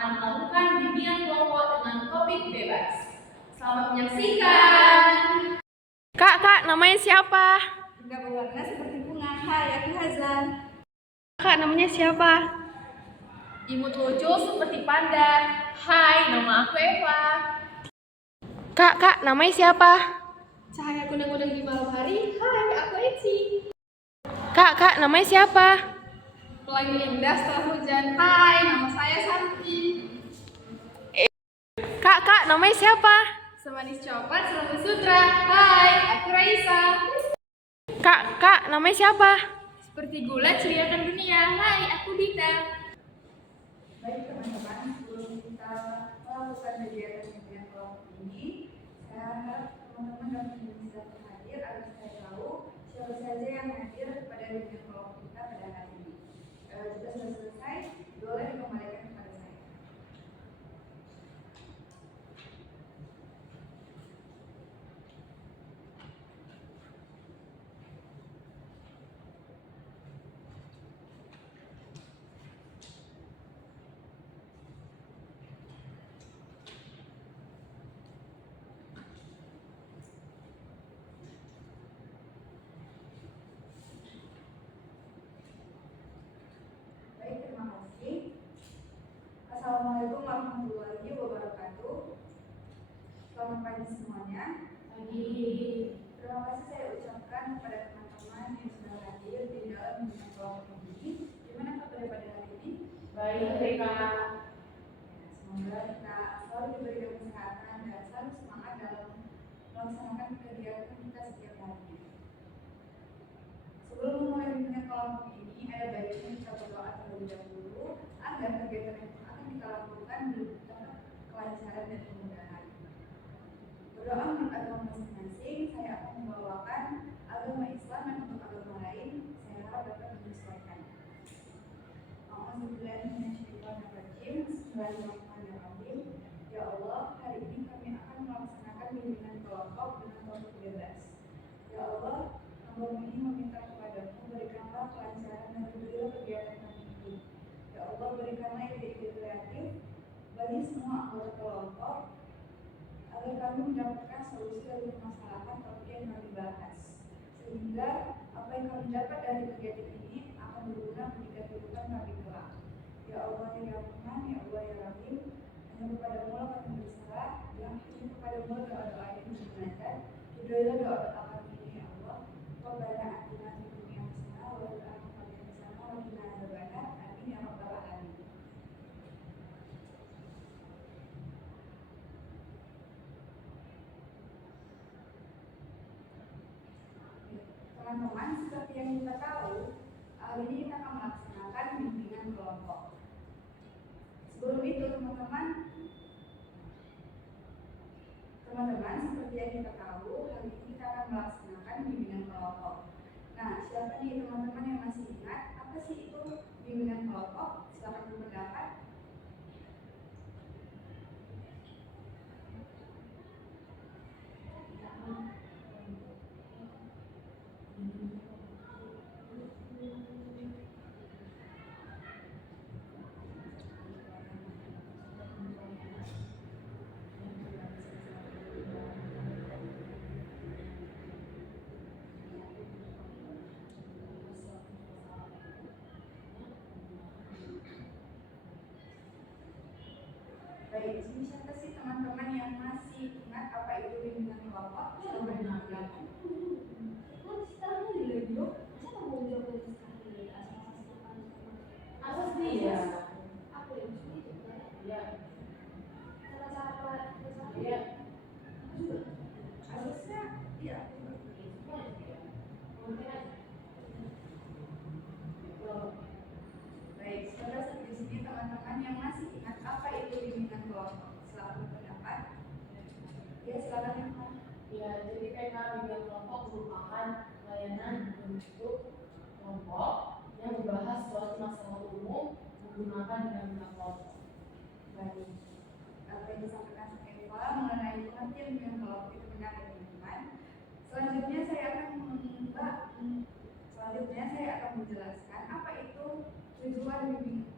akan melakukan bimbingan kelompok dengan topik bebas. Selamat menyaksikan. Kak, namanya siapa? Benda berwarna seperti bunga. Hai, aku Hazan. Kak, namanya siapa? Imut lucu seperti panda. Hai, nama aku Eva. Kak, namanya siapa? Cahaya kuning-kuning di malam hari. Hai, aku Eci. Kak, namanya siapa? Pelangi indah setelah hujan. Hai, nama saya Santi. Kak, namanya siapa? Semanis coklat serambut sutra. Hai, aku Raisa. Kak, namanya siapa? Seperti gula ceriakan dunia. Hai, aku Dita. Baik teman-teman, sebelum kita melakukan kegiatan bimbingan kelompok ini, saya harap teman-teman dapat bisa hadir agar saya tahu siapa saja yang hadir pada bimbingan kelompok kita pada hari ini. Jika sudah selesai, boleh dikembalikan kepada saya. Baik, terima kasih. Assalamualaikum warahmatullahi wabarakatuh. Selamat pagi semuanya. Terima kasih saya ucapkan kepada teman-teman yang sudah hadir di dalam bimbingan kelompok ini. Gimana kabar pada hari ini? Baik, Kak. Semoga kita selalu diberikan kesehatan dan selalu semangat dalam melaksanakan kegiatan kita setiap harinya. Sebelum memulai bimbingan kelompok ini, ada baiknya kita berdoa terlebih dahulu agar kegiatan yang akan kita lakukan dapat kelancaran dan kemudahan. Berdoa menurut agama masing-masing, saya akan membawakan agama Islam dan untuk agama lain, saya harap dapat menyesuaikan. Bismillahirrahmanirrahim. Bismillahirrahmanirrahim. Ya Allah, hari ini kami akan melaksanakan bimbingan kelompok dengan topik bebas. Ya Allah, hamba-Mu ini meminta kepadamu, berikanlah kelancaran dan berilah kegiatan kami ini. Ya Allah, berikanlah ide-ide kreatif bagi semua anggota kelompok agar kami mendapatkan solusi dari permasalahan topik yang kami bahas, sehingga apa yang kami dapat dari kegiatan ini akan berguna bagi kehidupan kami kelak. Ya Allah ya Rahman, ya Allah ya Rahim, hanya kepadamu lah kami berserah, yang hanya kepadamu doa-doa yang dimunajat. Ridhoilah doa-doa kami ini ya Allah. Rabbana atina fid dunya hasanah wa fil akhirati hasanah wa qina adzabannar. Amin ya rabbal alamin. Teman-teman, seperti yang kita tahu, hari ini kita akan melaksanakan bimbingan kelompok. Sebelum itu, teman-teman, seperti yang kita tahu, hari ini kita akan melaksanakan bimbingan kelompok. Nah, siapa nih teman-teman yang masih ingat apa sih itu bimbingan kelompok? Silakan berpendapat. Baik, jadi siapa sih teman-teman yang masih ingat apa itu bimbingan kelompok? Silakan berpendapat. Harusnya iya. Baik, saudara di sini teman-teman yang masih ingat apa itu bimbingan kelompok, silakan berpendapat. Ya, silakan. Ya, jadi PK bimbingan kelompok merupakan layanan bentuk kelompok yang membahas suatu masalah umum menggunakan dinamika kelompok. Baik, apa yang disampaikan Eva mengenai pengertian bimbingan kelompok itu benar ya teman-teman. Selanjutnya saya akan menjelaskan apa itu tujuan bimbingan.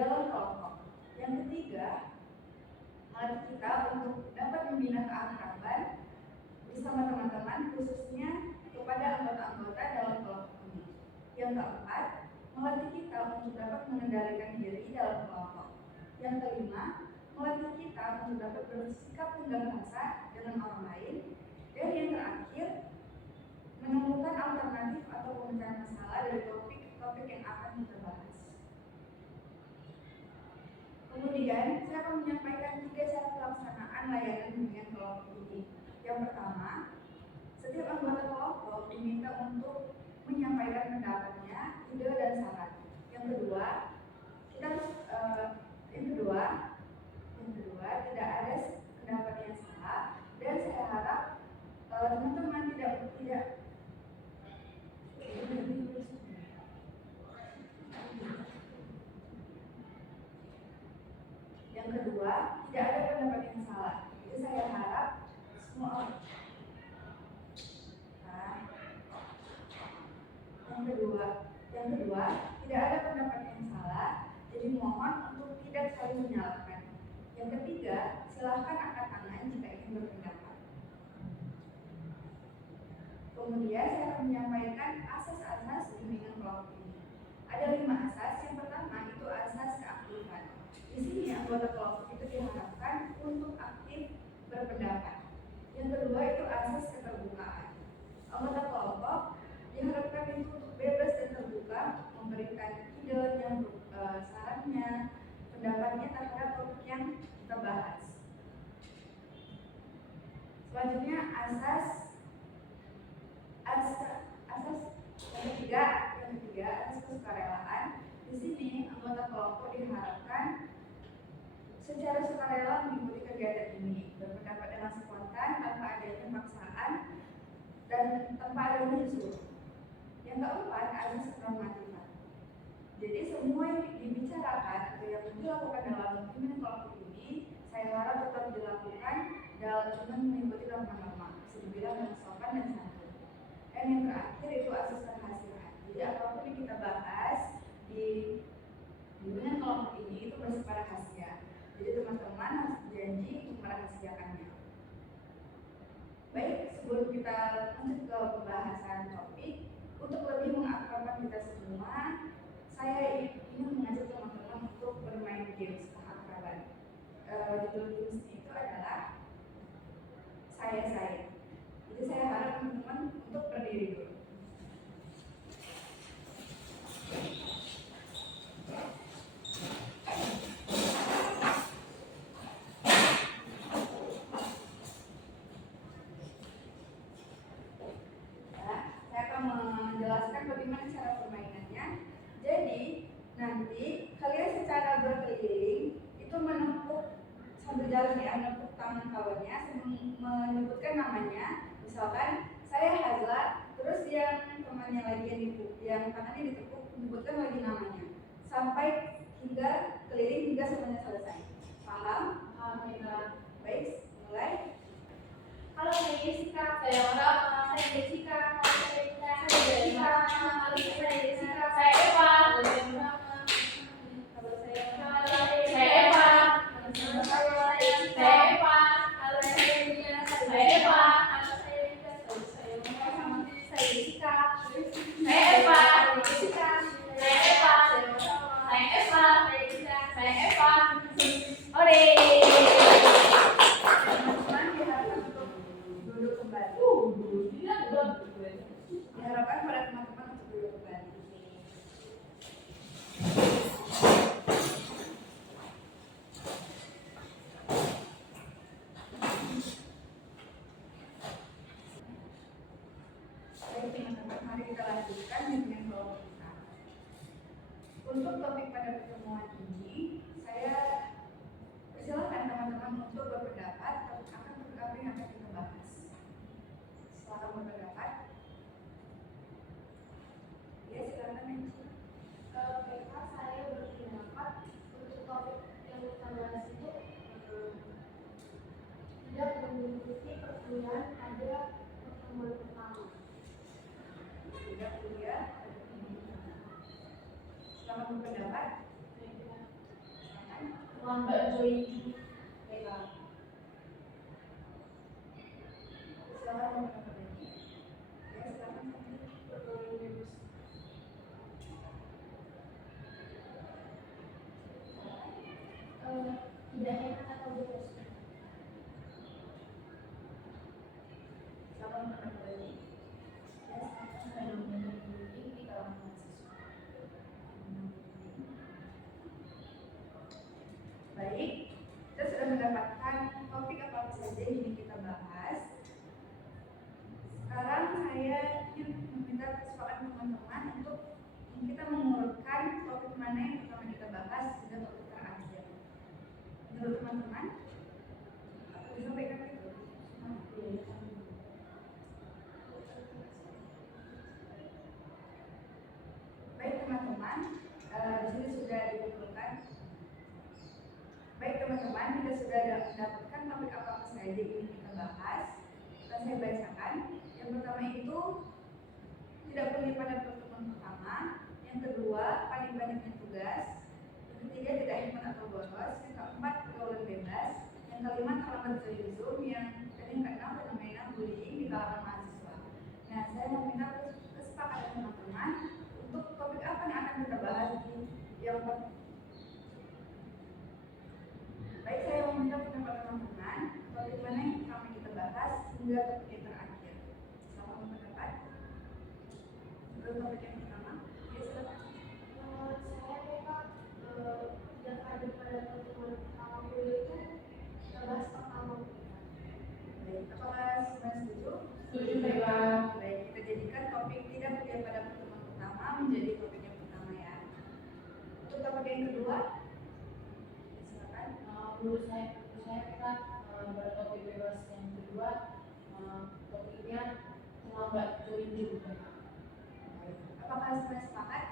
dalam kelompok. Yang ketiga, melatih kita untuk dapat membina keakraban bersama teman-teman, khususnya kepada anggota-anggota dalam kelompok ini. Yang keempat, melatih kita untuk dapat mengendalikan diri dalam kelompok. Yang kelima, melatih kita untuk dapat bersikap tenggang rasa dengan orang lain. Dan yang terakhir, menemukan alternatif atau pemecahan masalah dari topik-topik yang akan kita bahas. Kemudian, saya akan menyampaikan 3 cara pelaksanaan layanan bimbingan kelompok ini. Yang pertama, setiap anggota kelompok diminta untuk menyampaikan pendapatnya, ide dan saran. Yang kedua, tidak ada pendapat yang salah, dan saya harap teman-teman tidak Yang kedua, tidak ada pendapat yang salah. Jadi saya harap semua Yang kedua, tidak ada pendapat yang salah. Jadi mohon untuk tidak saling menyalahkan. Yang ketiga, silahkan angkat tangan jika ingin berpendapat. Kemudian saya akan menyampaikan asas-asas bimbingan kelompok ini. Ada 5 asas. Yang pertama itu asas keaktifan. Di sini anggota kelompok itu diharapkan untuk aktif berpendapat. Yang kedua itu asas keterbukaan. Anggota kelompok diharapkan itu untuk bebas dan terbuka memberikan ide yang sarannya, pendapatnya terhadap topik yang kita bahas. Selanjutnya asas yang ketiga asas kesukarelaan. Di sini anggota kelompok diharapkan secara sukarela mengikuti kegiatan ini, berpendapat dengan spontan tanpa adanya paksaan dan tanpa adanya disuruh. Yang keempat, asas kenormatifan. Jadi semua yang dibicarakan atau yang dilakukan dalam bimbingan kelompok ini, saya harap tetap dilakukan dengan mengikuti norma-norma, bisa dibilang yang sopan dan santun. Dan yang terakhir itu asas kerahasiaan. Jadi apapun yang kita bahas di bimbingan kelompok ini itu bersifat rahasia. Jadi teman-teman harus berjanji untuk merahasiakannya. Baik, sebelum kita lanjut ke pembahasan topik, untuk lebih mengakrabkan kita semua, saya ingin mengajak teman-teman untuk bermain games keakraban. Judul gamesnya itu adalah saya. Jadi saya harap teman-teman untuk berdiri dulu. Menjelaskan bagaimana cara permainannya. Jadi nanti kalian secara berkeliling itu menepuk sambil jalan ya, menepuk tangan kawannya menyebutkan namanya. Misalkan saya Hazla, terus yang temannya lagi yang tangannya ditepuk menyebutkan lagi namanya sampai hingga keliling hingga semuanya selesai. Paham? Baik, mulai. Halo, saya Jessica. Saya Rama. Saya Jessica. Saya Jessica. Saya Jessica. Saya Eva. Saya Rama. Halo, saya Eva. Saya Eva. Halo, saya Nia. Saya Eva. Halo, saya Rika. Saya Rama. Saya Jessica. Saya Eva. Jessica. Saya Eva. Saya Eva. Saya Jessica. Saya Eva. Ore. Diharapkan pada teman-teman untuk duduk kembali. Baik teman-teman, mari kita lanjutkan dengan kelompok kita. Untuk topik pada pertemuan ini, saya persilahkan teman-teman untuk berpendapat akan topik apa yang akan kita bahas. Silakan berpendapat. Ya, silakan Nancy. Baiklah, saya berpendapat untuk topik yang kita bahas itu tidak mengikuti perkuliahan pada pertemuan pertama. Tidak kuliah. Selamat berpendapat. terlambat join di PK. Silakan pendapat lagi. Ya, silakan. Tidak hemat atau boros. Silakan pendapat lagi. Ya, silakan. Fenomena bullying di kalangan mahasiswa. Baik, kita sudah mendapatkan topik apa saja yang ingin kita bahas. Sekarang saya ingin meminta kesepakatan teman-teman untuk kita mengurutkan topik mana yang pertama kita bahas hingga topik terakhir. Menurut teman-teman, apa disampaikan itu? Baik teman-teman, di sini sudah dikumpulkan. Baik teman-teman, kita sudah mendapatkan topik apa saja yang ingin kita bahas. Dan saya bacakan. Yang pertama itu tidak punya pada pertemuan pertama. Yang kedua, paling banyaknya tugas. Yang ketiga, tidak hemat atau boros. Yang keempat, pergaulan bebas. Yang kelima, terlambat join Zoom. Yang keenam, fenomena bullying di kalangan mahasiswa. Nah, saya meminta kesepakatan teman-teman untuk topik apa yang akan kita bahas di yang pertama. Baik, saya meminta pendapat teman-teman topik mana yang pertama kita bahas hingga topik yang terakhir. Selamat pendapat. Untuk topik yang pertama, ya silakan. Saya PK yang ada pada pertemuan pertama itu kita bahas pertama. Baik, apakah semua setuju? Setuju, PK. Baik, kita jadikan topik tidak kuliah pada pertemuan pertama menjadi topik yang pertama ya. Untuk topik yang kedua, ya silakan. Menurut saya PK pada topik bebas yang kedua topiknya terlambat join juga. Baik, apakah semua sepakat?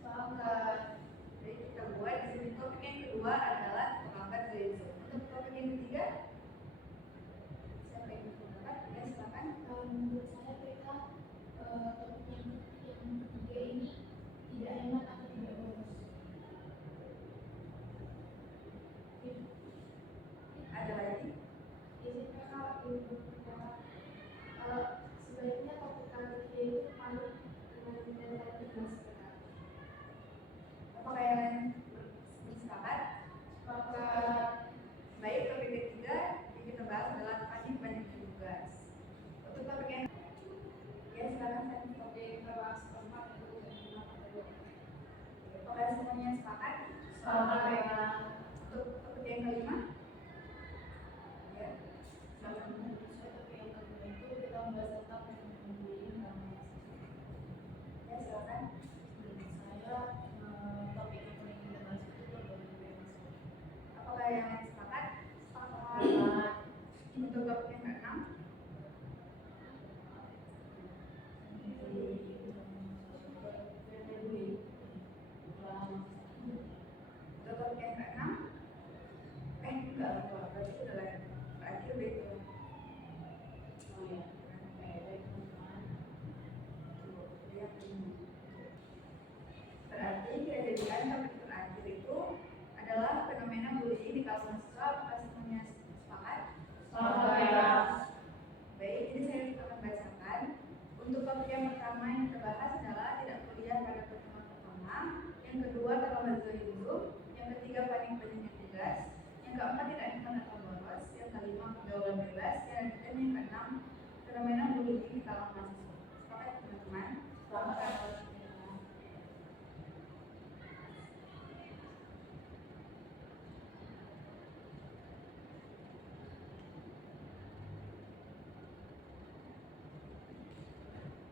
Sepakat. Jadi kita buat di sini topik yang kedua adalah terlambat join Zoom. Untuk topik yang ketiga, siapa yang berpendapat? Ya silakan. Menurut saya PK topik yang ketiga ini tidak hemat atau tidak boros. Ada lagi? Jadi PK sebaiknya topik ketiga itu paling dengan menjadi tugas PK. Apakah yang lain bersepakat? Sepakat. Baik, topik ketiga yang kita bahas adalah paling banyaknya tugas. Untuk topik yang ya silakan saya Topik kita bahas keempat itu apakah semuanya sepakat? Sepakat. Untuk topik yang kelima? Ya. Saya topik yang kelima itu kita membahas tentang fenomena bullying dalam mahasiswa. Ya silakan. Menurut saya topik yang paling kita bahas itu pergaulan bebas. Apakah yang lain sepakat? Sepakat. Untuk topik yang keenam? Untuk topik yang keenam? Enggak, berarti itu adalah terakhir itu. Oh ya, baik teman-teman. Berarti kita jadikan topik terakhir itu adalah fenomena bullying di kalangan mahasiswa. Apakah semuanya sepakat? Sepakat. Baik, jadi saya akan bacakan. Untuk topik yang pertama yang kita bahas adalah tidak kuliah pada pertemuan pertama. Yang kedua, terlambat join Zoom. Yang ketiga, paling banyaknya tugas. Yang keempat, tidak hemat atau boros. Yang kelima, pergaulan bebas. Dan yang keenam, fenomena bullying di kalangan mahasiswa. Sepakat teman-teman? Sepakat.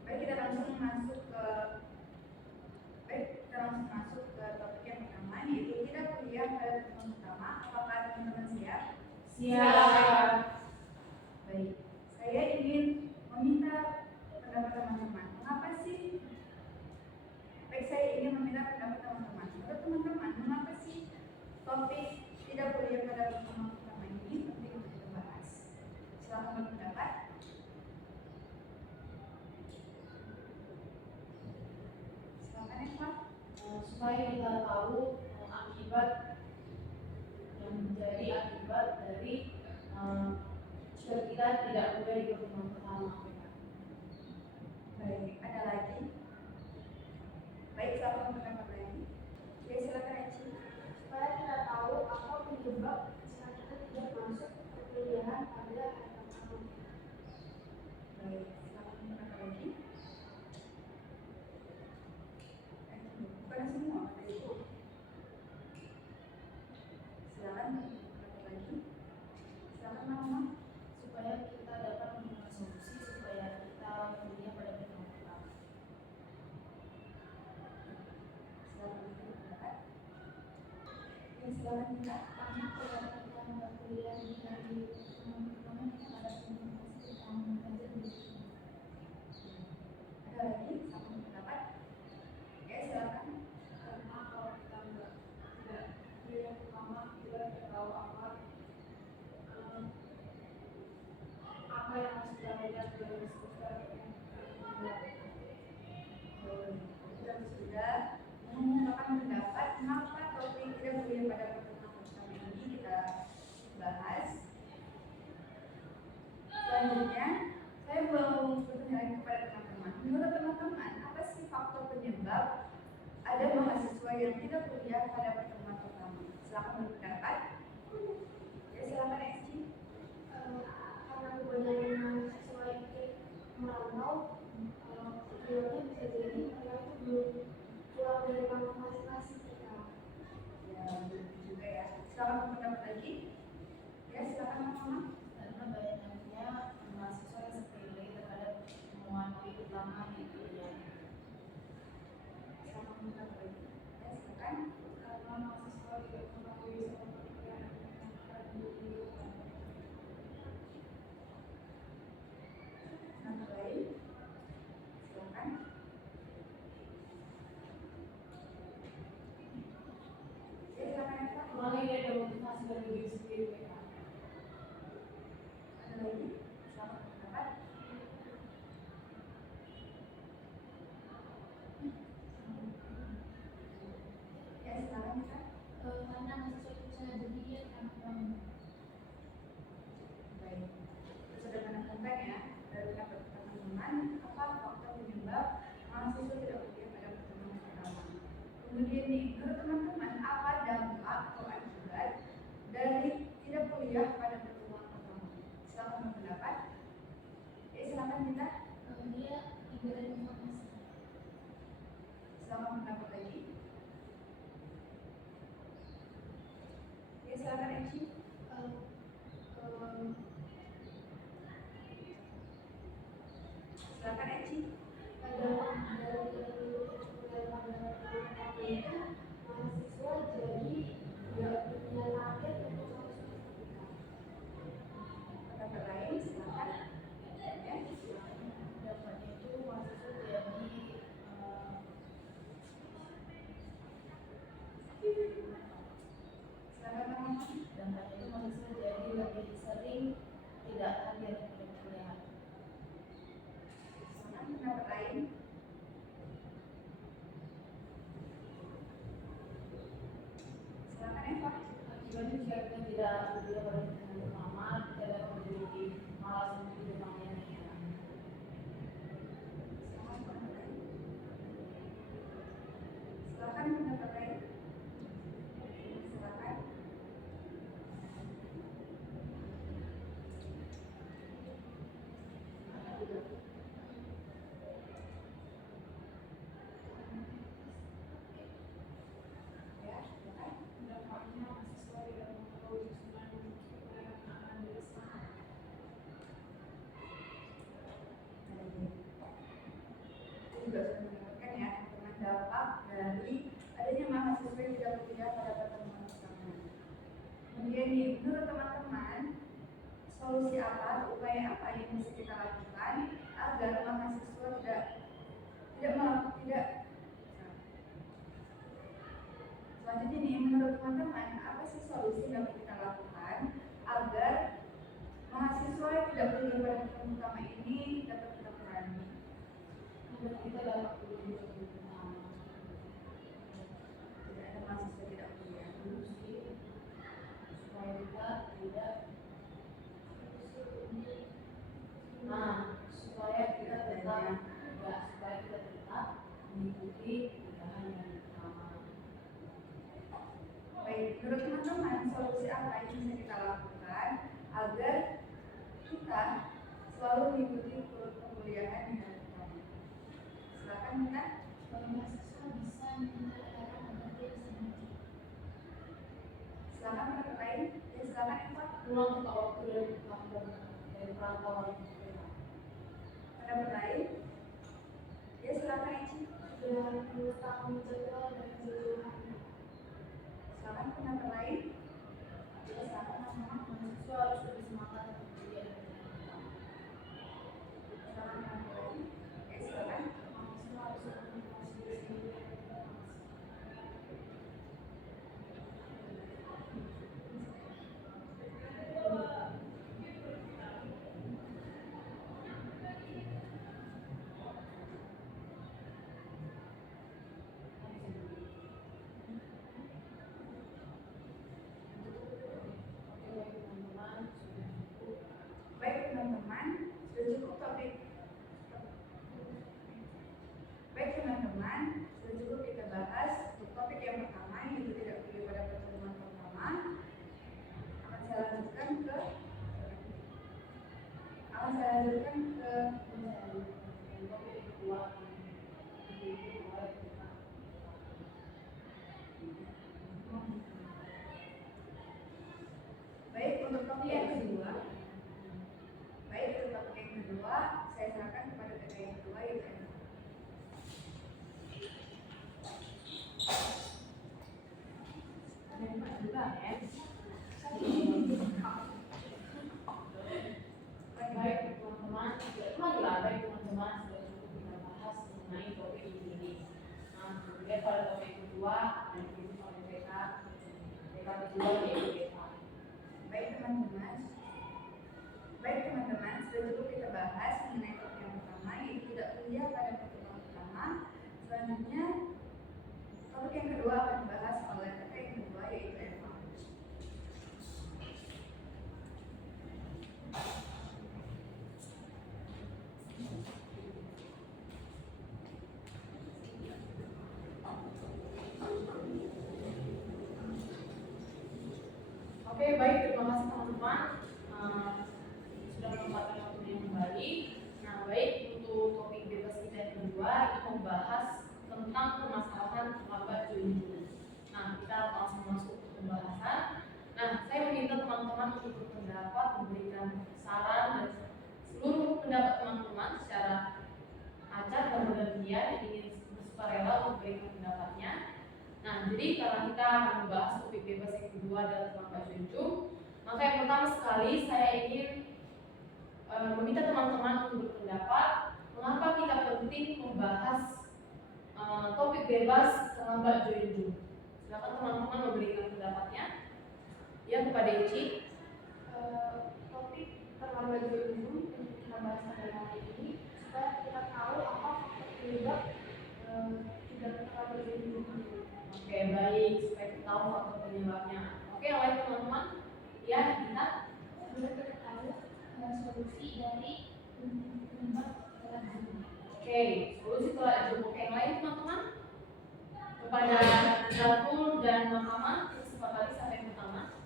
Baik, kita langsung masuk ke topik yang pertama, yaitu tidak kuliah pada pertemuan pertama. Apakah teman-teman siap? Siap. Baik, saya ingin meminta pendapat teman-teman. Mengapa sih? Baik, saya ingin meminta pendapat teman-teman. Menurut teman-teman, mengapa sih topik tidak kuliah pada pertemuan pertama ini penting untuk kita bahas? Silakan berpendapat. Silakan Eva. Supaya kita tahu akibat yang menjadi akibat dari kita tidak kuliah di pertemuan pertama. Baik, ada lagi? Baik, silakan pendapat lagi. Oke, silakan Eci. Supaya kita tahu apa penyebab jika kita tidak masuk perkuliahan pada hari pertama. Baik, silakan pendapat lagi. Bukan semua, ada itu. Silakan pendapat lagi. Silakan nama. Supaya kita dapat menemukan solusi supaya kita kuliah pada pertemuan pertama. Silakan pendapat. Ya, silakan kita. Karena kalau kita nggak kuliah di hari pertemuan pertama kita nggak ada komunikasi tentang belajar di sini. Ada lagi? Silakan pendapat. Ya, silakan. Karena kalau kita tidak kuliah pertama kita tidak tahu apa yang harus kita belajar dari semester yang kedua. Kita sudah mengungkapkan pendapat kenapa topik tidak kuliah pada pertemuan pertama ini kita bahas. Selanjutnya, saya mau bertanya lagi kepada teman-teman. Menurut teman-teman, apa sih faktor penyebab ada mahasiswa yang tidak kuliah pada pertemuan pertama? Silakan berpendapat. Ya, silakan SC. Karena kebanyakan mahasiswa yang merantau, tujuannya bisa jadi mereka itu belum pulang dari kampung masing-masing mereka. Ya, begitu juga ya. Silakan berpendapat lagi. Ya, silakan teman-teman. Karena banyaknya mahasiswa yang sepele terhadap temuan utama di kuliah. Silakan berpendapat lagi. Ya, silakan. Karena mahasiswa tidak mengetahui soal perkuliahan yang akan dilakukan. Yang lain, silakan. Ya, silakan Eva. Kurangnya dia ada motivasi dari diri sendiri mereka. Ada lagi? Silakan berpendapat. Ya, silakan Eva. Karena mahasiswa itu bisa jadi anak bangun. Baik. Sudah menemukan ya dari pendapat teman-teman apa faktor penyebab mahasiswa tidak kuliah pada pertemuan pertama. Kemudian nih, menurut teman-teman apa dampak atau akibat dari tidak kuliah pada pertemuan pertama? Silakan berpendapat. Ya, silakan kita. Dia tidak ada informasi. Silakan berpendapat lagi. Ya, silakan Eci. Silakan Eci. Itu mahasiswa jadi tidak punya target untuk masuk sertifikat. Pendapat lain, silakan. Ya, Dapatnya itu mahasiswa jadi silakan teman-teman. dampaknya itu mahasiswa jadi lebih sering tidak hadir pada kuliah. Silakan pendapat lain. Silakan Eva. Akibatnya jika kita tidak kuliah pada pertemuan pertama, kita dapat menjadi malas untuk depannya. Silakan pendapat lain. Silakan pendapat lain. Silakan. Ya, silakan. Dampaknya mahasiswa tidak mengetahui susunan kuliah yang akan dilaksanakan. Itu juga sudah mendapatkan ya teman dampak dari adanya mahasiswa yang tidak kuliah pada pertemuan pertama. Kemudian nih, menurut teman-teman, solusi apa atau upaya apa yang bisa kita lakukan agar mahasiswa tidak selanjutnya nih, menurut teman-teman apa sih solusi yang dapat kita lakukan agar mahasiswa yang tidak kuliah pada pertemuan pertama ini dapat kita kurangi? Agar kita dapat kuliah lebih pertama. Tidak ada mahasiswa tidak kuliah. Supaya kita mengikuti perubahan yang pertama. Baik, menurut teman-teman, solusi apa yang bisa kita lakukan agar kita selalu mengikuti perkuliahan yang pertama? Silakan Nina. Mahasiswa bisa meminta orang agar dia bisa mengerti. Silakan pendapat lain. Ya, silakan Eva. Ruang untuk waktu dari perantauan. Pendapat lain. Ya, silakan Eci. Dan mengetahui jadwal dan kebutuhan. Silakan pendapat lain. Ya, silakan Mama. Mahasiswa harus lebih semangat untuk kuliah. Silakan pendapat lain. Ya, silakan. Mahasiswa harus memotivasi diri sendiri. Baik teman-teman, sudah cukup topik. Baik teman-teman, sudah cukup kita bahas untuk topik yang pertama, yaitu tidak kuliah pada pertemuan pertama. Akan saya lanjutkan ke Baik, untuk topik yang kedua, saya serahkan kepada TK yang kedua, yaitu Emma. Baik teman-teman, baik teman-teman, sudah cukup kita bahas mengenai topik ini. Nah, kemudian pada topik kedua yang dipimpin oleh TK kedua yaitu BK. Baik teman-teman, sudah cukup kita bahas mengenai topik yang pertama, yaitu tidak kuliah pada pertemuan pertama. Selanjutnya, topik yang kedua akan dibahas oleh TK yang kedua, yaitu Eva. Oke, baik, terima kasih teman-teman sudah menempatkan waktunya kembali. Nah, baik, untuk topik bebas kita yang kedua itu membahas tentang permasalahan terlambat join. Nah, kita langsung masuk ke pembahasan. Nah, saya meminta teman-teman untuk berpendapat, memberikan saran dan seluruh pendapat teman-teman secara acak dan bergantian ingin bersukarela untuk memberikan pendapatnya. Nah, jadi karena kita akan membahas topik bebas yang kedua adalah terlambat join, maka yang pertama sekali saya ingin meminta teman-teman untuk berpendapat mengapa kita penting membahas topik bebas terlambat join. Silakan teman-teman memberikan pendapatnya. Ya, kepada Eci. Topik terlambat join yang kita bahas pada hari ini supaya kita tahu apa faktor penyebab tidak terlambat join. Oke, baik, supaya kita tahu faktor penyebabnya. Oke, yang lain teman-teman. Ya, kita Sudah kita tahu solusi dari penyebab telat join. Oke, solusi telat join. Oke, yang lain teman-teman. Kepada Datul dan Mahkamah, kesepakati sampai yang pertama.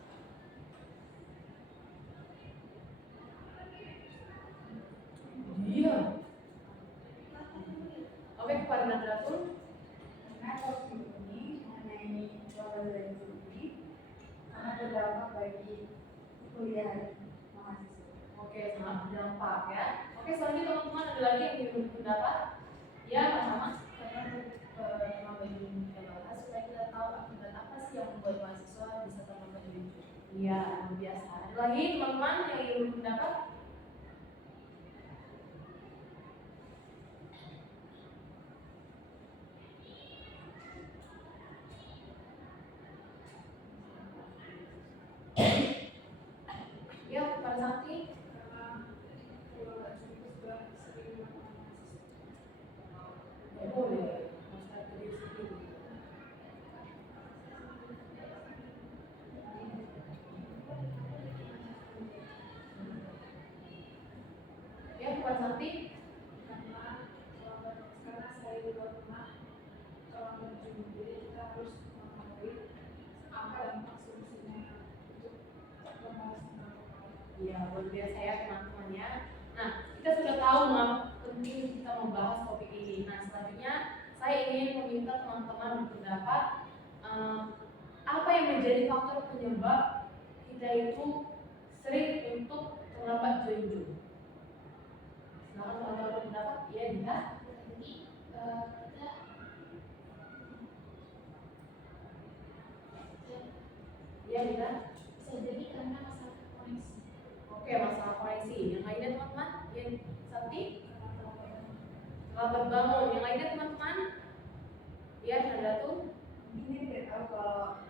Iya. Oke, kepada Nadratul. Karena topik ini mengenai pelajaran ini sangat berdampak bagi kuliah mahasiswa. Oke, sangat berdampak ya. Oke, selanjutnya teman-teman ada lagi yang ingin berpendapat? Ya, Mahkamah. Karena terlambat join kita bahas supaya kita tahu akibat apa sih yang membuat mahasiswa bisa terlambat join. Iya, luar biasa. Ada lagi teman-teman yang ingin berpendapat? Ya, kepada Sakti. Ya, boleh. Masyarakat diri sendiri. Ya, luar biasa ya teman-teman ya. Nah, kita sudah tahu penting kita membahas topik ini. Nah, selanjutnya saya ingin meminta teman-teman berpendapat apa yang menjadi faktor penyebab kita itu sering untuk terlambat junjung. Silakan teman-teman berpendapat. Ya, Dita. Jadi Ya, Dita. bisa jadi karena masalah koneksi. Oke, masalah koneksi. Yang lainnya teman-teman? Yang Santi? Terlambat bangun. Yang lainnya teman-teman? Ya, Nadratul. Ini tidak tahu kalau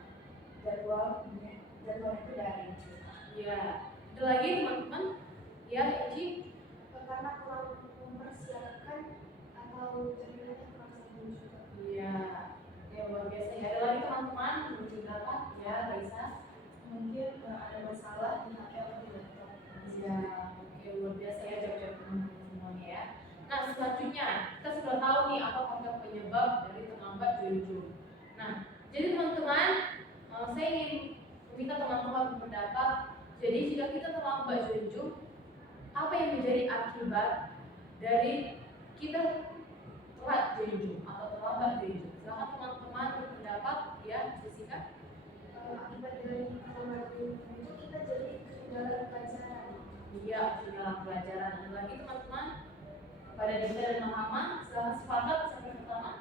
jadwalnya itu dari. Ya, ada lagi teman-teman? Ya, Eci. Karena kurang mempersiapkan atau ceritanya kurang sering juga. Iya, ya luar biasa ya. Ada lagi teman-teman berapa? Ya, Raisa. Mungkin ada masalah di HP atau di laptop. Ya, oke luar biasa ya jawab-jawab teman-teman semuanya ya. Nah, selanjutnya kita sudah tahu nih apa faktor penyebab dari terlambat junjung. Nah, jadi teman-teman, saya ingin meminta teman-teman berpendapat. Jadi jika kita terlambat junjung, apa yang menjadi akibat dari kita telat junjung atau terlambat junjung? Silakan teman-teman berpendapat ya, Jessica. Akibat dari terlambat junjung itu kita jadi ketinggalan pelajaran. Iya, ketinggalan pelajaran. Ada lagi teman-teman pada Dita dan Mahama, silakan sepakat sampai pertama.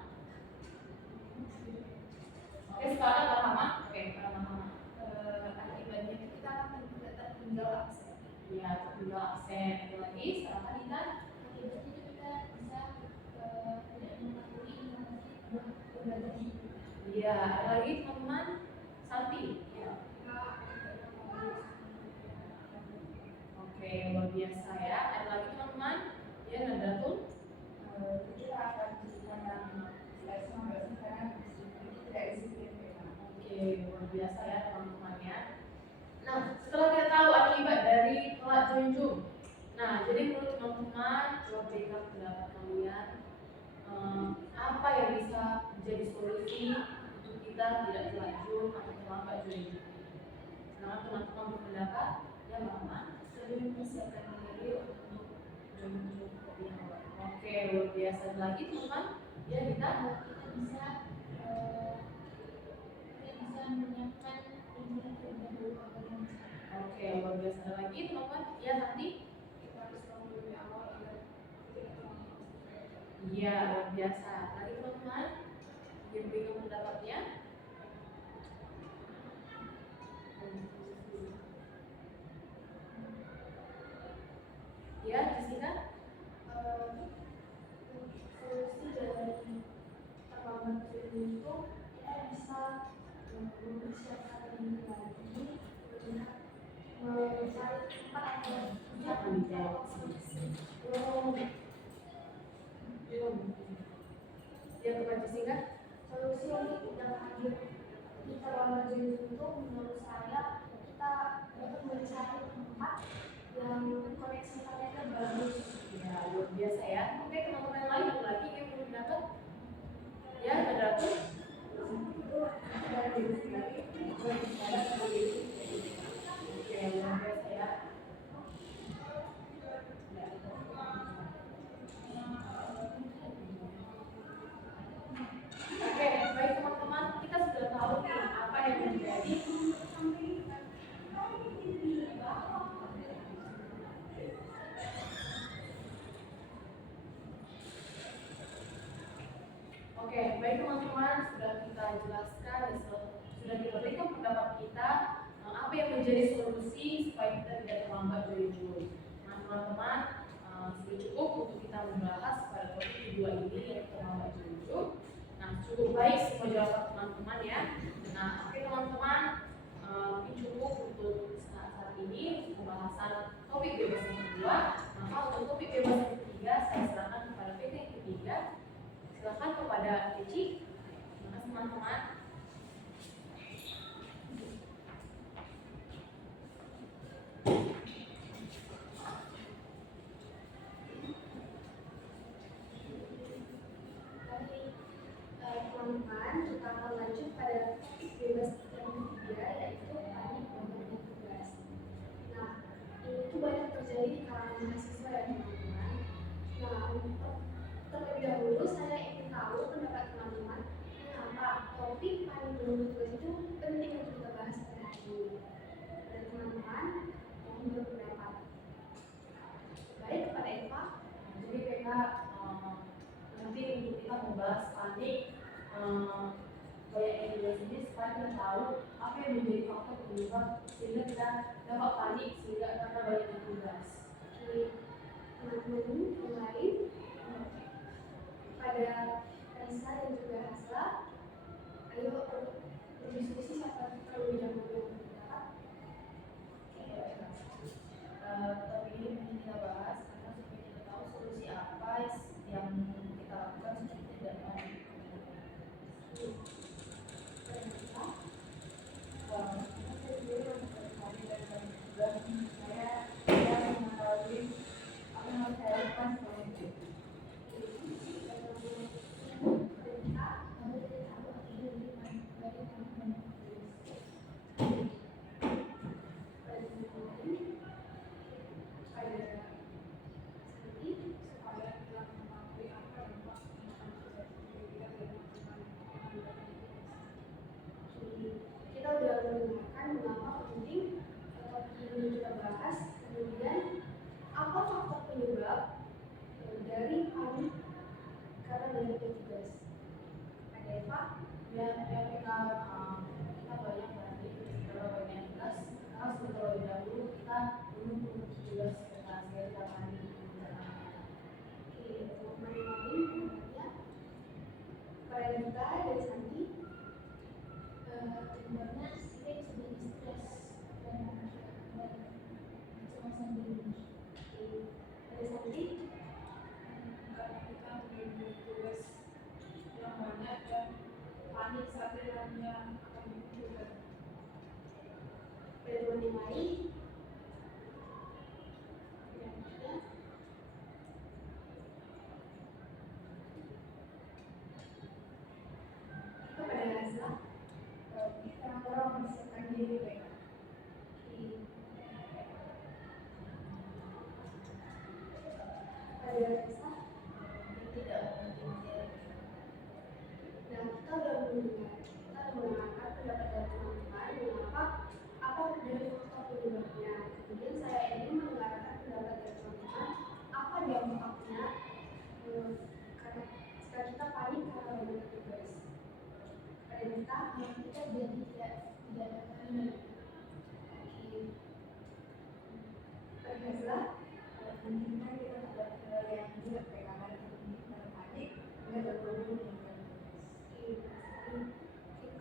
Oke, sepakat Mahama. Oke, para Mahama. Akibatnya kita akan tidak tertinggal absen. Iya, tertinggal absen. Ada lagi, silakan Dita. Akibatnya kita bisa tidak mengetahui informasi berbeda. Iya, ada lagi teman-teman. Santi. Ya. Oke, luar biasa ya. Ada lagi teman-teman? Ya, Nadratul. Kita akan disiplin lesson karena tidak disiplin. Oke, luar biasa ya teman-teman ya. Nah, setelah kita tahu akibat dari telat junjung, nah jadi menurut teman-teman coba berikan pendapat kalian apa yang bisa menjadi solusi untuk kita tidak telat junjung atau terlambat junjung. Silakan teman-teman berpendapat. Ya, Mama. Sering persiapkan diri untuk Junjung yang awal. Oke, luar biasa lagi teman-teman. Ya, kita kita bisa menyiapkan internet terlebih dahulu agar lancar. Oke, luar biasa lagi teman-teman. Ya, nanti. Kita harus tahu lebih awal agar tidak terlambat. Iya, luar biasa. Lagi teman-teman, yang bingung pendapatnya. Ya, Jessica. Solusi dari terlambat junjung itu kita bisa mempersiapkan diri lagi, melihat mencari tempat atau Jangan dijawab sih. Ya, kepada Jessica. solusi untuk tidak hadir di terlambat junjung itu menurut saya kita dapat mencari tempat yang koneksi internetnya bagus. Ya, luar biasa ya. Oke, teman-teman yang lain ada lagi yang belum dapat? Ya, ada tuh. Oke, luar biasa ya. Oke, baik teman-teman, kita sudah tahu nih apa yang menjadi Oke, baik teman-teman, sudah kita jelaskan dan sudah kita berikan pendapat kita apa yang menjadi solusi supaya kita tidak terlambat junjung. Nah, teman-teman, sudah cukup untuk kita membahas pada topik kedua ini yaitu terlambat junjung. Nah, cukup baik semua jawaban teman-teman ya. Nah, oke teman-teman, mungkin cukup untuk saat ini pembahasan topik bebas yang kedua. Maka untuk topik bebas yang ketiga, saya serahkan kepada PT yang ketiga. Silakan kepada Eci. Terima kasih teman-teman. Teman-teman, kita akan lanjut pada bebas yang ketiga yaitu teknik pembagian tugas. Nah, ini panik, banyak yang sendiri supaya kita tahu apa yang menjadi faktor penyebab sehingga kita dapat panik sehingga karena banyak tugas. Oke, teman-teman yang lain pada Raisa dan juga Hasla, ayo berdiskusi siapa terlebih dahulu yang berpendapat. Topik ini penting kita bahas karena supaya kita tahu solusi apa yang kita lakukan supaya kita tidak panik. Saya mengetahui apa yang harus saya lakukan setelah itu. Kita udah mendengarkan mengapa penting topik ini kita bahas, kemudian apa faktor penyebab dari panik karena banyaknya tugas. Ada Eva? Ya, kita banyak berarti kalau banyak tugas karena terlebih dahulu kita belum tugas sehingga kita panik. Oke, teman-teman yang lain pendampatnya pada kita dari Santi. Sebenarnya kita bisa jadi stres dan cemas sendiri. Dari Santi, Karena kita memiliki tugas yang banyak dan panik saat dalamnya akan dibutuhkan. dari teman yang lain pendampatnya. Kepada Hasla, Kita orang mempersiapkan diri baik. pada Raisa. Tidak penting. Nah, kita udah mendengarkan pendapat dari teman-teman mengapa apa dari faktor penyebabnya. Kemudian saya ingin mendengarkan pendapat dari teman-teman apa dampaknya karena jika kita panik karena banyak tugas. Pada kita Jadi tidak ada panik. Oke. Pada Hasla, Mungkin kita dapat yang tidak pegangan dan panik, kita berburu dengan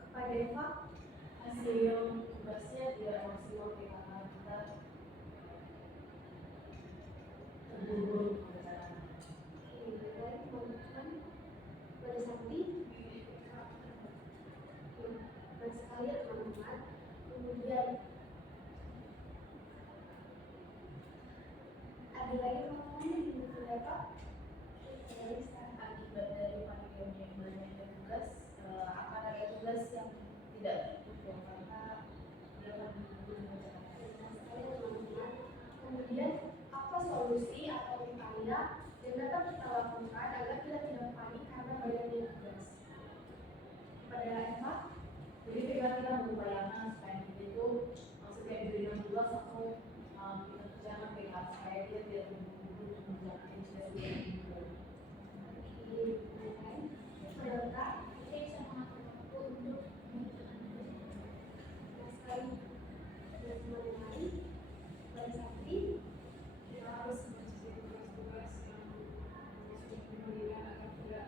kepada Eva, Hasil tugasnya tidak maksimal karena kita terburu-buru mengerjakan. dari teman-teman pada Santi, dan sekali ya teman-teman. Kemudian ada lagi teman-teman yang ingin pendapat dari Santi. Akibat dari panik yang banyaknya tugas, akan ada tugas yang tidak tertutup karena dia akan buru-buru mengerjakan. Sekali ya teman-teman. Kemudian apa solusi atau upaya yang dapat kita lakukan agar kita tidak panik karena banyaknya tugas. Pada Eva, Jadi kita berupayakan supaya kita itu setiap diberikan tugas atau kita kerjakan dengan supaya dia tidak terburu-buru untuk mengerjakan yang sudah diberikan. Pada Kita bisa mengatur waktu untuk sekali dan teman yang lain pada Santi, kita harus menyelesaikan tugas-tugas yang sudah diberikan agar tidak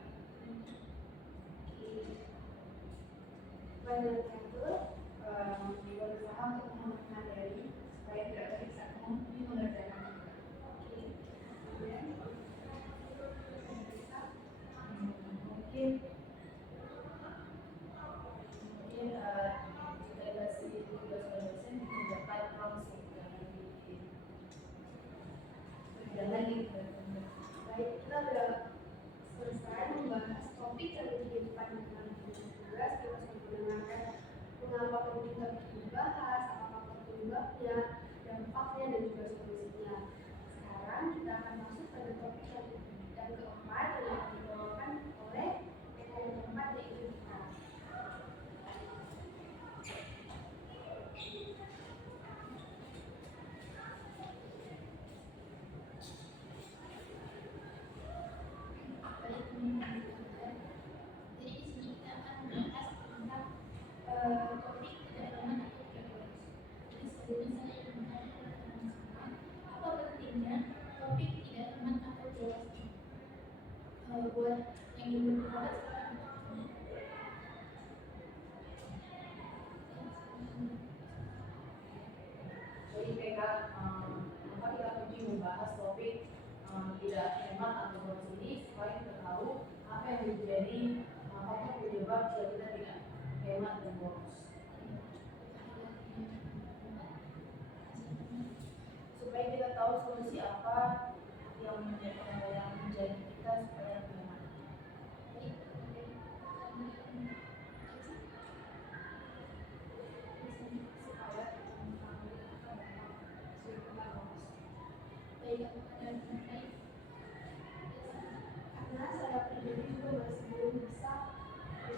pada Campbell, berusaha untuk menghindari supaya tidak teriksa ini mengerjakan juga. kemudian Mungkin integrasi tugas pada dosen dikerjakan langsung dan lagi baik, kita sudah selesai membahas topik yang kehidupan dengan tugas. Kita sudah mendengarkan mengapa penting topik ini dibahas, apa faktor penyebabnya, dampaknya dan juga solusinya. Sekarang kita akan masuk pada topik yang keempat yang akan dibawakan oleh PK yang keempat yaitu kita. jadi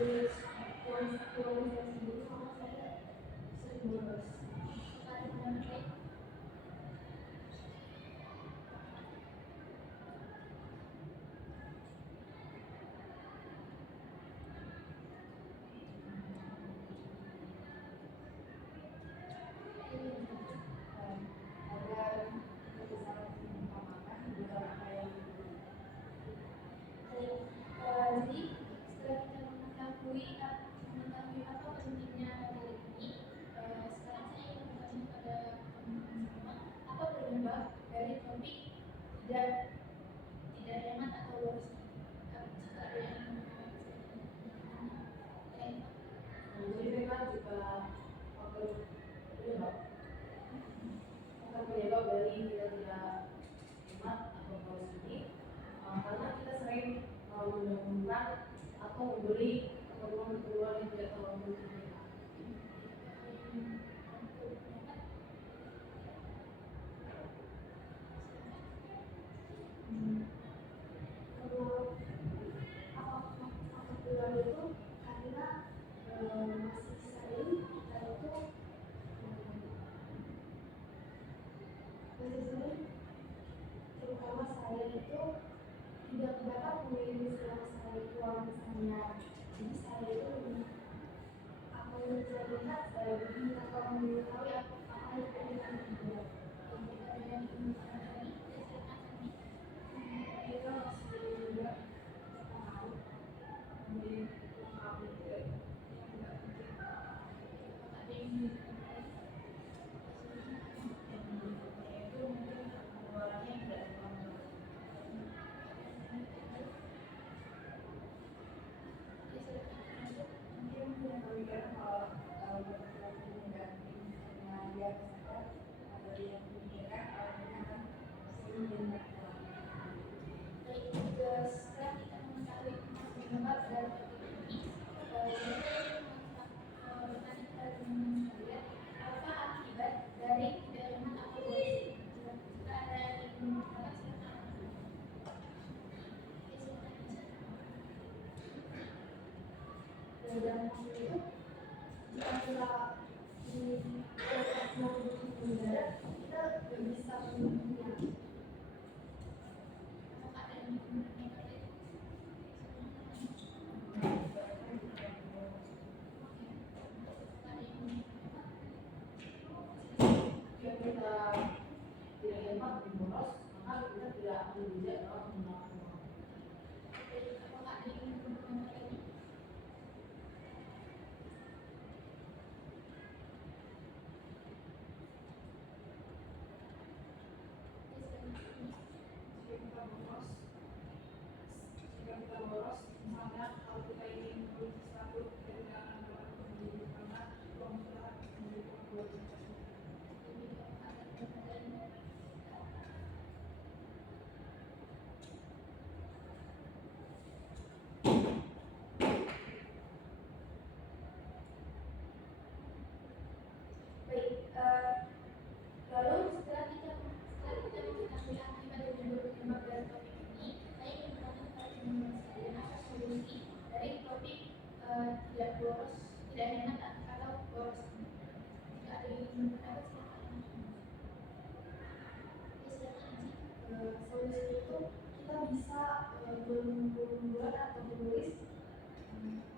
tulis tulis saya sendiri sama saya sering bolos. Ada pandangan lain? Agar kita bisa mengutamakan bukan apa yang Baik, jadi setelah kita mengetahui apa pentingnya materi ini, sekarang saya ingin bertanya pada teman-teman semua, apa penyebab dari topik tidak tidak hemat atau boros ini? Jika ada yang jadi memang jika penyebab bukan penyebab dari kita tidak hemat atau boros ini karena kita sering mendahulukan atau membeli keperluan-keperluan yang tidak terlalu penting. Kalau kebetulan itu karena masih sering kita itu masih sering terutama saya itu tidak dapat memilih selama saya itu uang misalnya, jadi saya itu lebih apa yang saya lihat saya lebih atau mengetahui apa yang saya lihat. ada yang ingin bertanya lagi, silakan Sami. Kita masih juga tahu membeli hal yang tidak penting. Ada yang ingin bertanya lagi? Itu mungkin pengeluarannya tidak terlalu mungkin punya pemikiran kalau laki-laki mengganti karena dia sadar ada yang memikirkan kalau dia akan sering mendengar Baik, setelah kita mengetahui tentang penyebab dari topik ini, saya bertanya kepada teman-teman sekalian, apa akibat dari tidak hemat atau boros ini? Jika ada yang ingin mengatakan, silakan. Oke, silakan. Dan itu jika kita mau negara kita nggak bisa memenuhinya. Apakah ada yang ingin bertanya lagi? Ada yang ingin jika kita tidak hemat dan boros maka kita tidak akan bijak dalam menggunakan uang. apakah ada yang ingin bertanya lagi? Jika kita boros misalnya kalau kita ingin membeli sesuatu kita tidak akan dapat membeli karena uang kita menjadi uang buat kita. Baik, lalu setelah kita mengetahui akibat dan juga penyebab dari topik ini, saya ingin bertanya kepada teman-teman sekalian, apa solusi dari topik tidak boros, tidak hemat atau boros ini? Jika ada yang ingin berpendapat, silakan. Oke, silakan Anji. Solusi itu kita bisa membuat atau menulis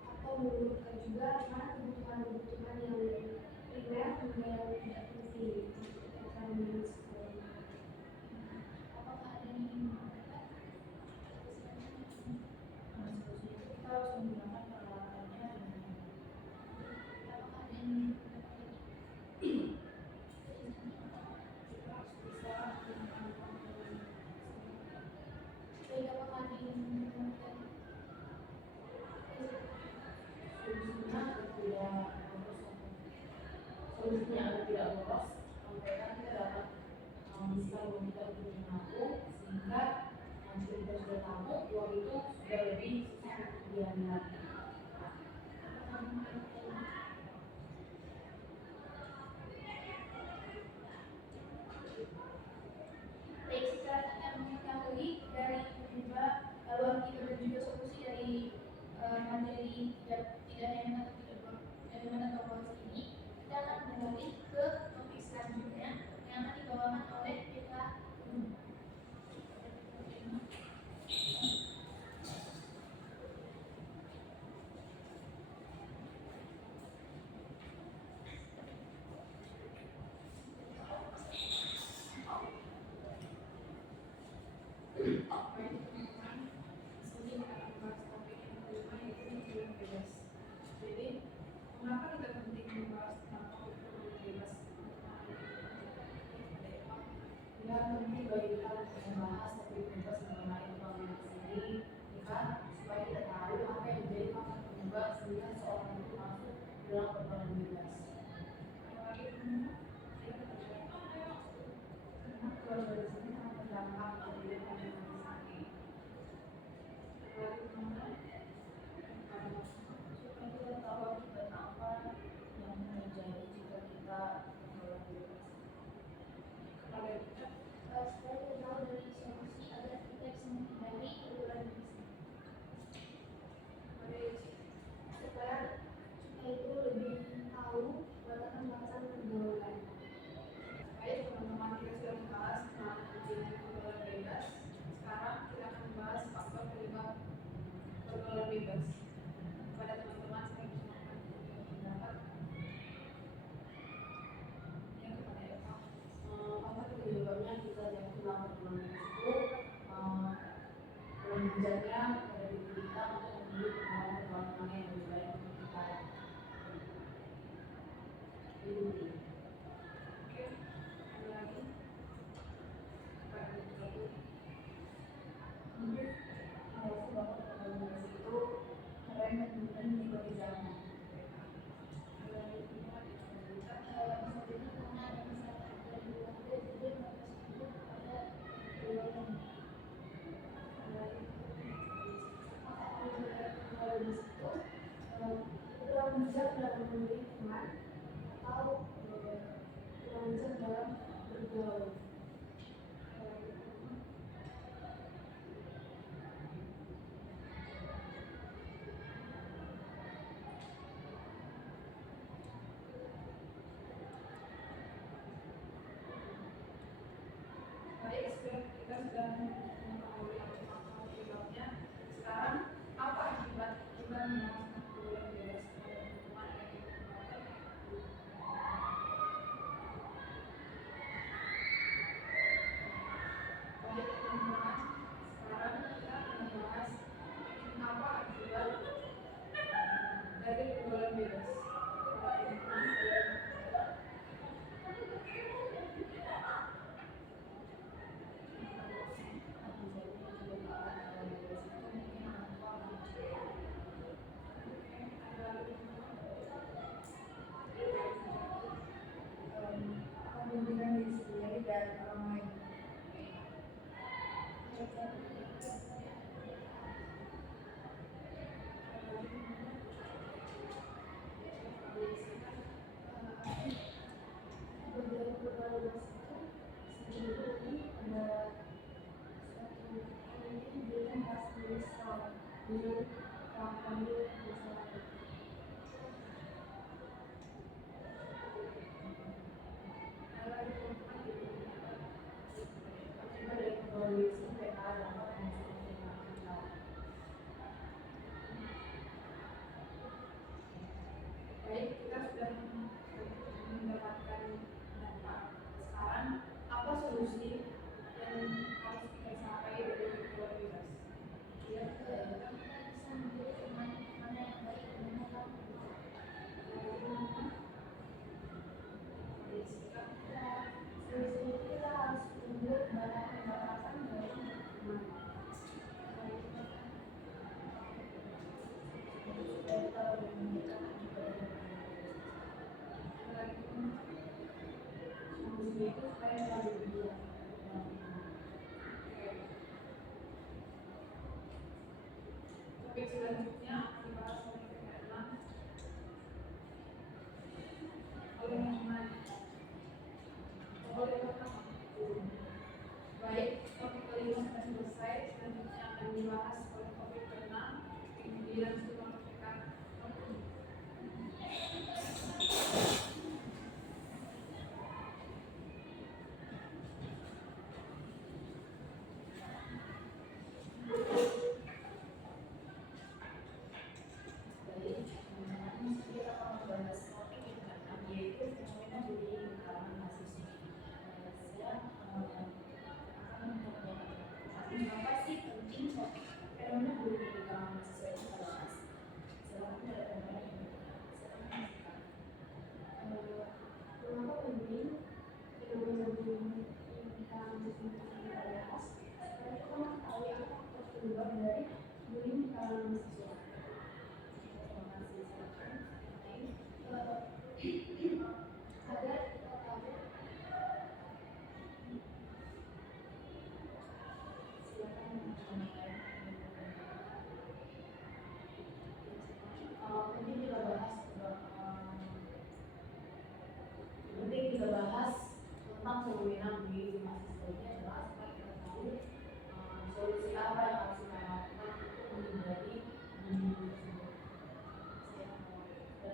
atau menurutkan juga mana kebutuhan-kebutuhan yang primer hingga yang tidak penting kita menulis. Apakah ada yang ingin berpendapat? Silakan. Solusi itu kita harus menggunakan peralatannya dengan Apakah ada yang ingin berpendapat lagi? materi tidak hemat atau bolos ini, kita akan beralih ke topik selanjutnya yang akan dibawakan oleh PK Unum. Baik teman-teman, di sini kita akan membahas topik yang kelima yaitu pergaulan bebas. Jadi, mengapa kita penting membahas tentang topik pergaulan bebas? Ya, penting bagi kita untuk membahas topik bebas mengenai pergaulan sendiri, kan supaya kita tahu apa yang menjadi faktor penyebab sehingga seorang itu masuk dalam pergaulan bebas. Apalagi teman-teman, karena keluarga di sini sangat berdampak pada kehidupan sehari-hari. Apalagi teman-teman, Supaya kita tahu akibat apa yang terjadi jika kita pergaulan bebas. kepada kita Supaya kita tahu dari solusi agar kita bisa menghindari pergaulan bebas ini. Supaya kita itu lebih tahu batasan-batasan pergaulan. Baik teman-teman, kita sudah membahas tentang pentingnya pergaulan bebas. Sekarang kita akan membahas faktor penyebab pergaulan bebas. Kepada teman-teman saya persilakan untuk pendapat. Ya, kepada Eva. Apa penyebabnya kita jatuh dalam pergaulan bebas itu menunjuknya pada diri kita untuk memilih pergaulan mana yang lebih baik untuk kita ikuti. Oke, ada lagi? Pak Ibu. Mungkin merasa bahwa pergaulan bebas itu keren dan kemudian mengikuti zaman. Ada lagi teman-teman yang mau cerita? Bisa jadi karena ada masalah dari keluarga, jadi mereka sibuk pada pergaulan. Ada lagi Kalau di situ kurang bijak dalam memilih teman atau kurang bijak dalam bergaul.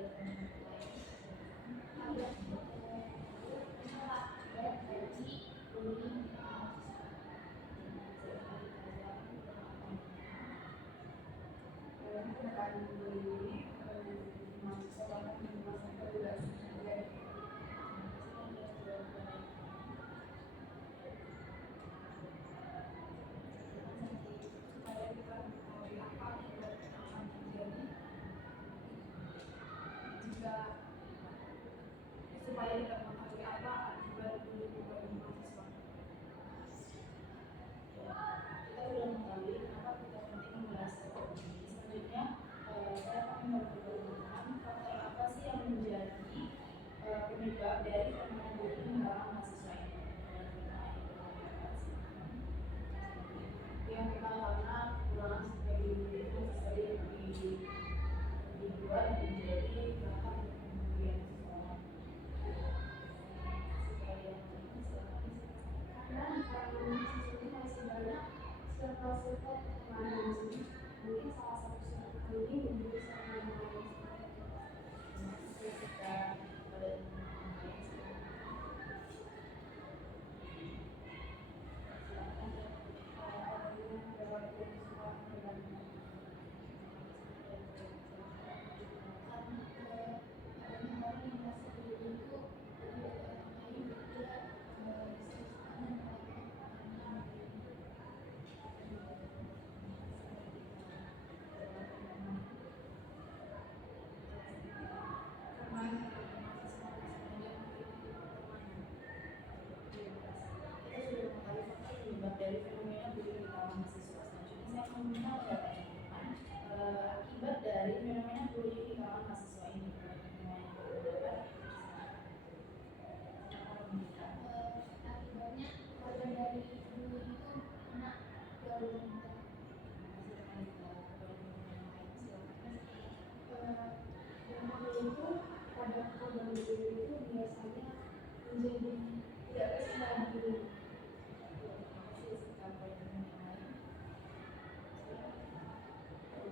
teman-teman lain? Akibat gaji bullying di kalangan mahasiswa. Penekan bullying ini mahasiswa bahkan di masa juga terjadi. Supaya kita mengetahui apa akibat yang akan terjadi jika supaya kita mengetahui apa akibat bullying bagi mahasiswa. Kita sudah mengetahui kenapa kita penting membahas topik ini. Selanjutnya, saya akan memperkenalkan faktor apa sih yang menjadi penyebab dari fenomena bullying di kalangan mahasiswa ini. Yang pertama karena kekurangan strategi itu sering dibuat menjadi bahan pemberian seseorang. Karena di kalangan mahasiswa ini masih banyak circle-circle pertemanan, jadi mungkin salah satu circle ini menjadi circle yang lain. Ketika pada teman-teman lain dari fenomena bullying di kalangan mahasiswa. Selanjutnya saya akan meminta pendapat teman-teman akibat dari fenomena bullying di kalangan mahasiswa ini. Akibatnya korban dari bullying itu kena gaul rendah. Yang itu pada korban bullying itu biasanya menjadi tidak percaya diri.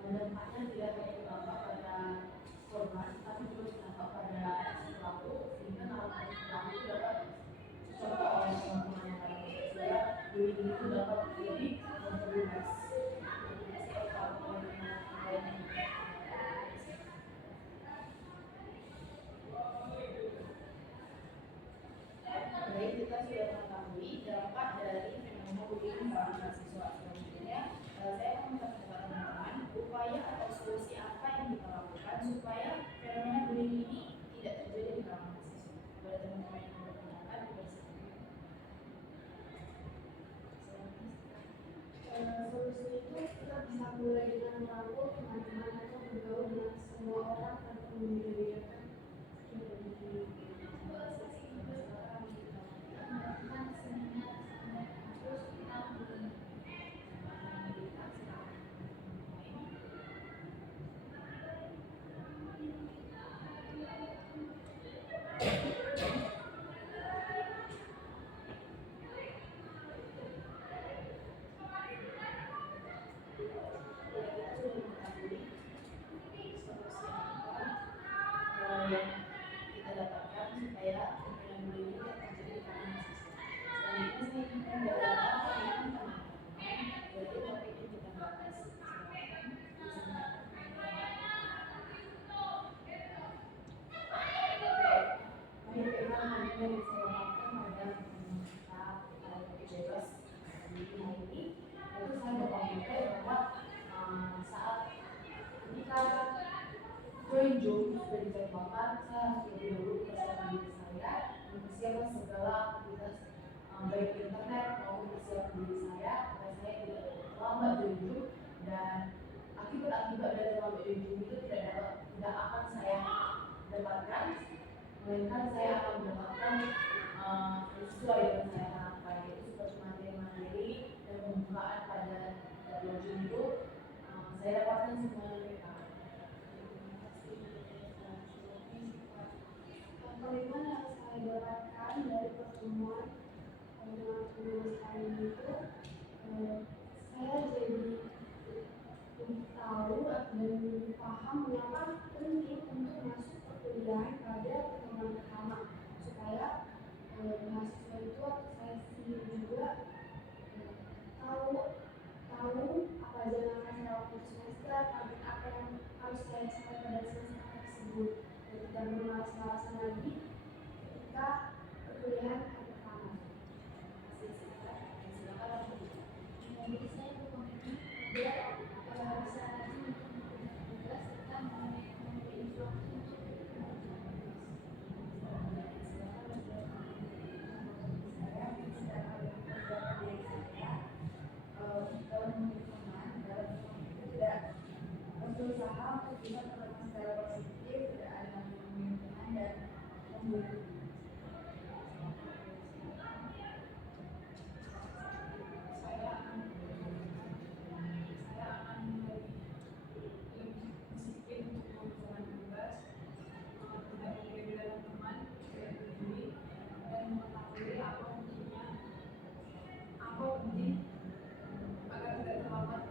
Dampaknya tidak hanya berdampak pada korban, tapi juga berdampak pada si pelaku, sehingga kalau pelaku dapat contoh oleh teman-teman yang lain, sehingga bullying itu dapat menjadi memperluas. Baik, kita sudah mengetahui dampak dari fenomena bullying di kalangan mahasiswa. Selanjutnya, saya akan minta pendapat teman-teman, upaya atau solusi apa yang kita lakukan supaya fenomena bullying ini tidak terjadi di kalangan mahasiswa. Kepada teman-teman yang berpendapat, dipersilakan. Solusi itu kita bisa mulai dengan merangkul teman-teman atau bergaul dengan semua orang tanpa membedakan Melakukan seminar terus kita bullying. Yang kita dapatkan supaya fenomena bullying ini tidak terjadi di kalangan mahasiswa. Selanjutnya saya ingin mendapatkan teman-teman dari topik yang kita bahas. Baik, memang yang saya lakukan pada kita topik bebas di hari ini, itu saya berkomentar bahwa saat ketika join sudah dijadwalkan, saya harus lebih dahulu persiapkan diri saya, mempersiapkan segala aktivitas baik internet maupun persiapan diri saya agar saya tidak terlambat join dan akibat dari terlambat join itu tidak akan saya dapatkan, melainkan saya akan mendapatkan sesuai dengan saya harapkan, yaitu seperti materi-materi dan pembukaan pada jadwal join itu saya dapatkan semua mereka. kelima yang saya dapatkan dari pertemuan dengan penulis kali itu, saya jadi lebih tahu dan lebih paham mengapa penting untuk masuk ke saya akan lebih disiplin untuk mengerjakan tugas, tidak membeda-bedakan teman, tidak berdiri, dan mengetahui apa penting agar tidak terlambat.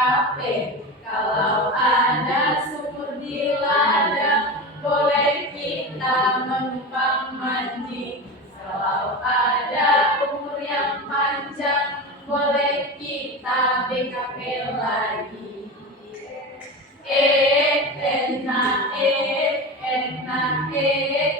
BKP. Kalau ada sumur di ladang, boleh kita menumpang mandi. Kalau ada umur yang panjang, boleh kita BKP lagi. Enak, BKP. Enak, BKP.